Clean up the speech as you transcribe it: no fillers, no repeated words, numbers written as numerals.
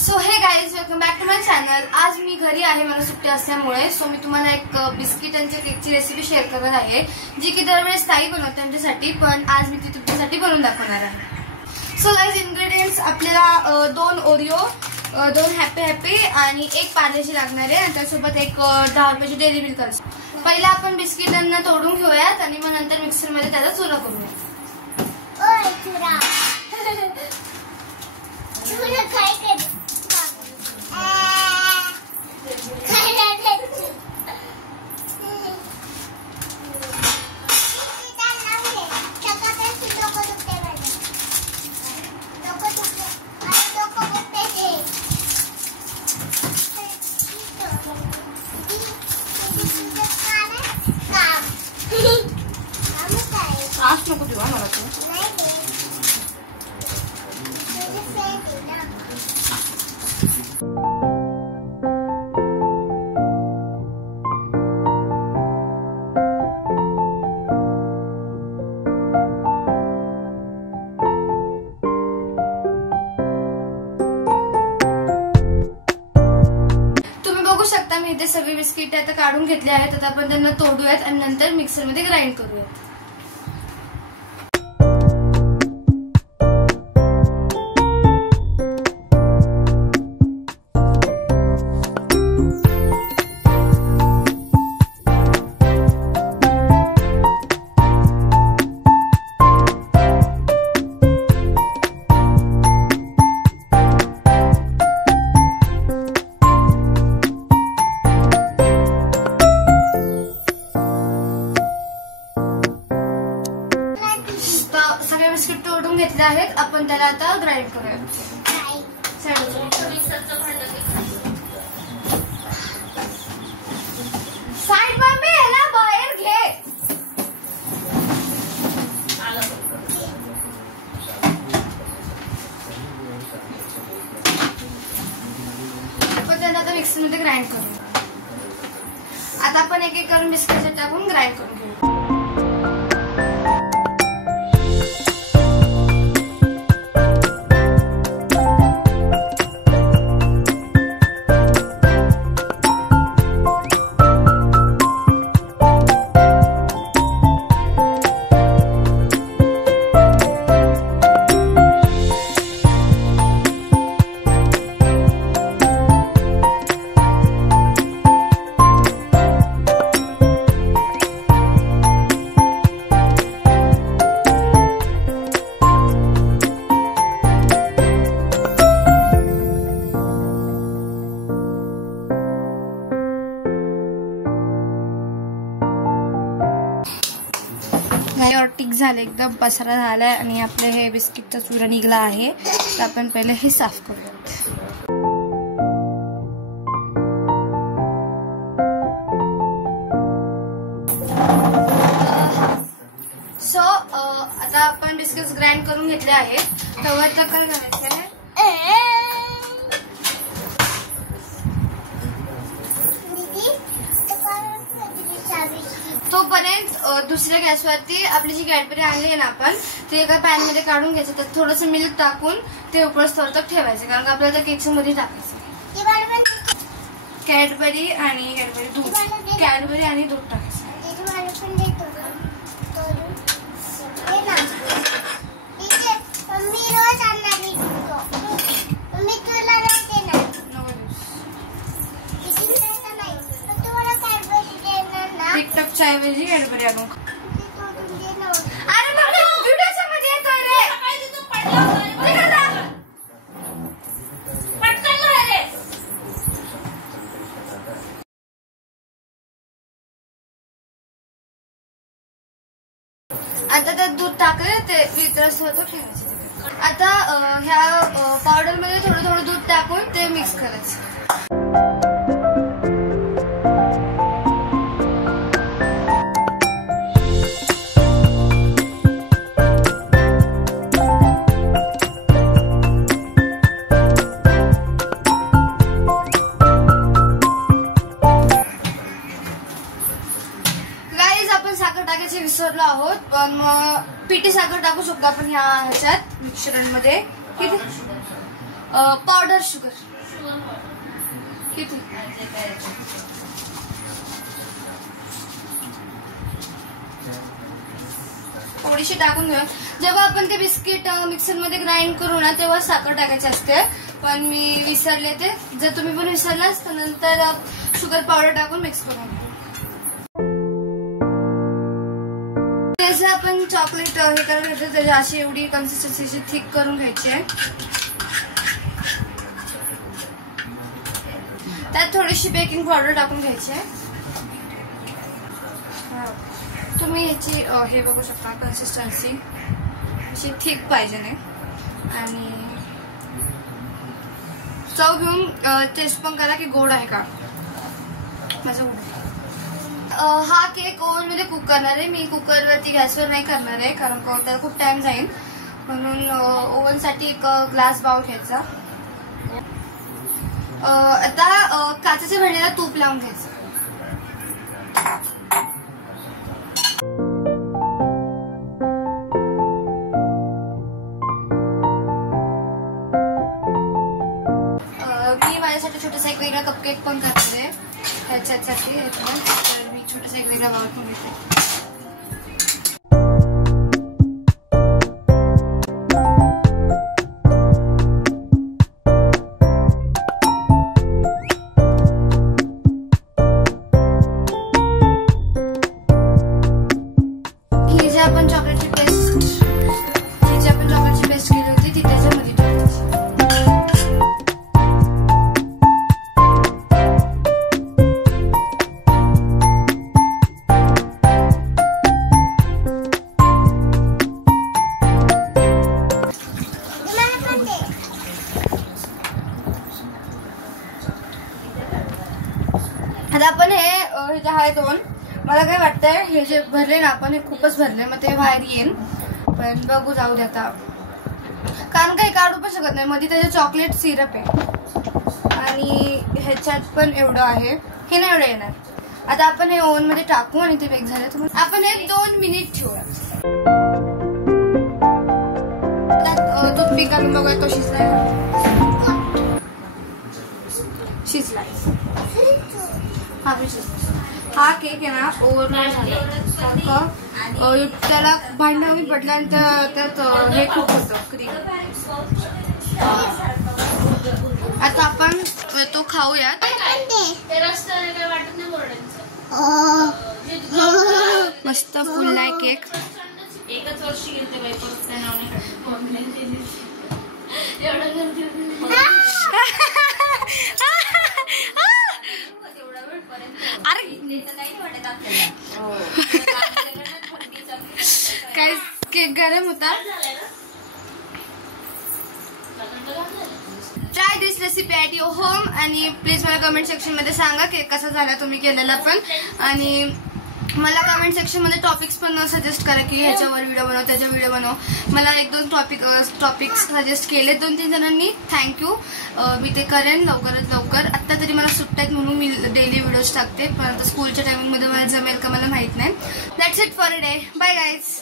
So hey guys, welcome back to my channel. आज मी घरी आहे, मला सुट्टी असल्यामुळे मी तुम्हाला एक बिस्किटांच्या केकची रेसिपी शेअर करत आहे, जी की दरवेळेस ताई बनवते त्यांच्यासाठी, पण आज मी ती तुमच्यासाठी बनवून दाखवणार आहे। सो गाईज, इन्ग्रेडियंट्स आपल्याला 2 ओरिओ, 2 हॅपी आणि 1 पार्लेजी लागणार आहे, आणि त्यासोबत एक 10 रुपयाची डेअरी मिल्क असते। पहिला आपण बिस्किटांना तोडून घेऊयात आणि मग नंतर मिक्सरमध्ये त्याचा चुरा करूया। आज नको देऊ मला तू। तुम्ही बघू शकता, मी इथे सगळे बिस्किट आता काढून घेतले आहेत। आता आपण त्यांना तोडूयात आणि नंतर मिक्सरमध्ये ग्राइंड करूयात। सगळे बिस्किट तोडून घेतले आहेत, आपण त्याला आता ग्राइंड करूया। साइड मम्मी ह्याला बाहेर घे। आपण त्याला आता मिक्सरमध्ये ग्राइंड करूया। आता आपण एक एक करून बिस्किट टाकून ग्राइंड करून घेऊ। टिक झाले, एकदम पसरा झालाय आणि आपले हे बिस्किटचा चुरा निघला आहे। तर आपण पहिले हे साफ करूया। सो आता आपण बिस्किट्स ग्राइंड करून घेतले आहेत। तवर तर काय करायचं आहे, तोपर्यंत दुसऱ्या गॅसवरती आपली जी कॅडबरी आणली आहे ना आपण, ते एका पॅन मध्ये काढून घ्यायचं, त्यात थोडंसं मिल्क टाकून ते उकळस तक ठेवायचं, कारण का आपल्याला केक्स मध्ये टाकायचं। कॅडबरी आणि दूध, कॅडबरी आणि दूध टाकायचं। टिकटॉकच्या ऐवजी कॅडबरी आणून आता त्यात दूध टाकले, ते वितळस होतं ठेवायचं। आता ह्या पावडर मध्ये थोडं थोडं दूध टाकून ते मिक्स करायचं। आपण साखर टाकायचे विसरलो आहोत, पण मग पिठी साखर टाकू शकतो आपण ह्याच्यात मिश्रण मध्ये। किती पावडर शुगर किती? थोडीशी टाकून घेऊ. जेव्हा आपण ते बिस्किट मिक्सरमध्ये ग्राइंड करू ना तेव्हा साखर टाकायची असते, पण मी विसरले ते. जर तुम्ही पण विसरलास तर नंतर शुगर पावडर टाकून मिक्स करून घेऊ. जसं आपण चॉकलेट हे करून घेतो त्याची अशी एवढी कन्सिस्टन्सी थिक करून घ्यायची आहे. त्यात थोडीशी बेकिंग पावडर टाकून घ्यायची आहे. तुम्ही याची हे बघू शकता कन्सिस्टन्सी अशी थिक पाहिजे नाही. आणि चव घेऊन टेस्ट पण करा की गोड आहे का. माझं गोड. हा केक ओव्हन मध्ये कुक करणार आहे मी. कुकरवरती गॅसवर नाही करणार आहे कारण त्याला खूप टाइम जाईल, म्हणून ओव्हन साठी एक ग्लास बाउल घ्यायचा. आता काचेच्या भांड्याला तूप लावून घ्यायचं. मी माझ्यासाठी छोटासा एक वेगळा कपकेक पण करते ह्याच्यासाठी, तर मी छोटासा एक वेगळा बाउल पण घेते. आपण चॉकलेटची पेस्ट केली होती ती त्याच्यामध्ये टाकायची. आता आपण हे जे आहे दोन, मला काय वाटतंय हे जे भरले ना आपण हे खूपच भरले, मग ते बाहेर येईल. पण बघू, जाऊ दे आता, कारण काही काढू पण शकत नाही. मध्ये त्याचे चॉकलेट सिरप आहे आणि ह्याच्यात पण एवढं आहे, हे नाही एवढं येणार. आता आपण हे ओव्हन मध्ये टाकू आणि ते बेक झालं तर आपण हे 2 मिनिट ठेवूया. दूध पी घालून बघूया तो शिजलाय. हा केक आहे ना ओव्हन त्याला भांडण पडलं आणि त्यात हे खूप होतं क्रीम. आता आपण तो खाऊयात. मस्त फुललाय केक. एकच वर्षी गेलते बाई काय केक गरम होता. Try this recipe at your home आणि प्लीज मला कमेंट सेक्शन मध्ये सांगा केक कसा झाला तुम्ही केलेला पण. आणि मला कमेंट सेक्शन मध्ये टॉपिक्स पण सजेस्ट करा की ह्याच्यावर व्हिडिओ बनव त्याच्या व्हिडिओ बनव. मला 1-2 टॉपिक्स सजेस्ट केले 2-3 जणांनी. थँक्यू. मी ते करेन लवकरात लवकर. आत्ता तरी मला सुट्ट्या आहेत म्हणून मी डेली व्हिडिओज टाकते, पण आता स्कूलच्या टायमिंगमध्ये मला जमेल का मला माहित नाही. That's it for a day. Bye guys.